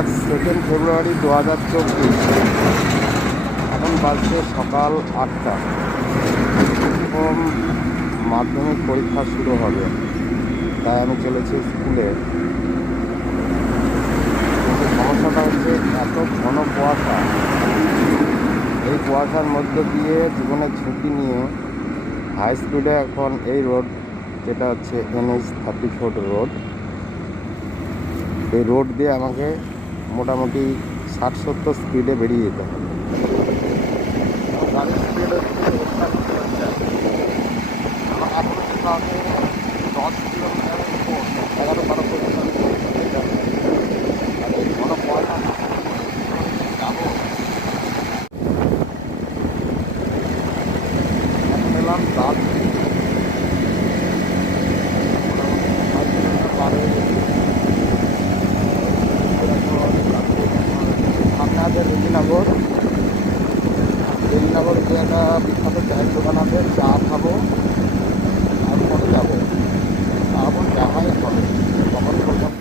আজ 2 ফেব্রুয়ারি 2024। এখন বাজছে সকাল 8টা। প্রথম মাধ্যমিক পরীক্ষা শুরু হবে, তাই আমি চলেছি স্কুলে। কিন্তু সমস্যাটা হচ্ছে এত ঘন কুয়াশা। এই কুয়াশার মধ্যে দিয়ে জীবনের ঝুঁকি নিয়ে হাই স্পিডে এখন এই রোড, যেটা হচ্ছে NH-34 রোড, এই রোড দিয়ে আমাকে মোটামুটি 60-70 স্পিডে বেরিয়ে যেতে হবে। গাড়ির স্পিড হচ্ছে 10 কিলোমিটারের উপর, 11-12 কিলোমিটার যাবো। আর এই ঘন কুয়াশা যাবো। এখন এলাম রাত পার হয়ে গেছি। সামনে আছে রেজিনগর যে একটা বিখ্যাত চায়ের দোকান আছে, চা খাবো, তারপরে যাবো। তারপর যা হয় হবে, তখন করলাম।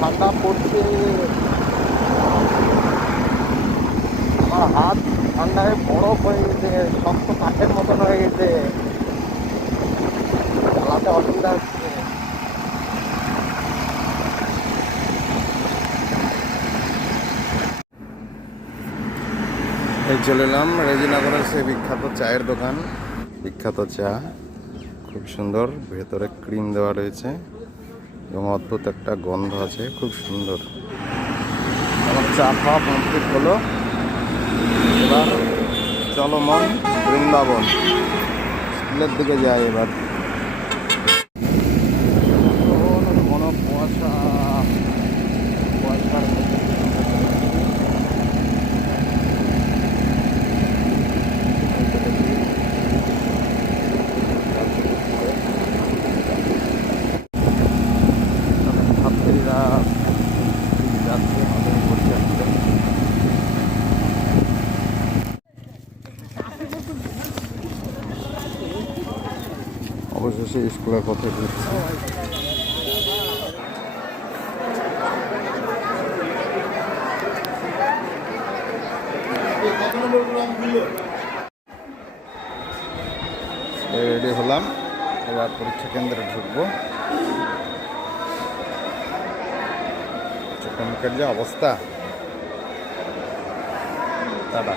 ঠান্ডা পড়ছে, আমার হাত ঠান্ডায় বরফ হয়ে গেছে, শক্ত কাঠের মতন হয়ে গেছে, চালাতে অসুবিধা হচ্ছে। এই চলে এলাম রেজিনগরের সেই বিখ্যাত চায়ের দোকান। বিখ্যাত চা, খুব সুন্দর, ভেতরে ক্রিম দেওয়া রয়েছে এবং অদ্ভুত একটা গন্ধ আছে, খুব সুন্দর। আমার চা খাওয়া কমপ্লিট হলো। এবার চলমন বৃন্দাবন স্কুলের দিকে যাই। এবার ঘন কুয়াশা, কুয়াশার মধ্যে ছাত্রীরা যাচ্ছে আমাদের পরীক্ষা দিতে। অবশেষে স্কুলের পথে ঘুরছি। রেডি হলাম, এবার পরীক্ষা কেন্দ্রে ঢুকবো। চোখের মুখের যে অবস্থা, টাটা।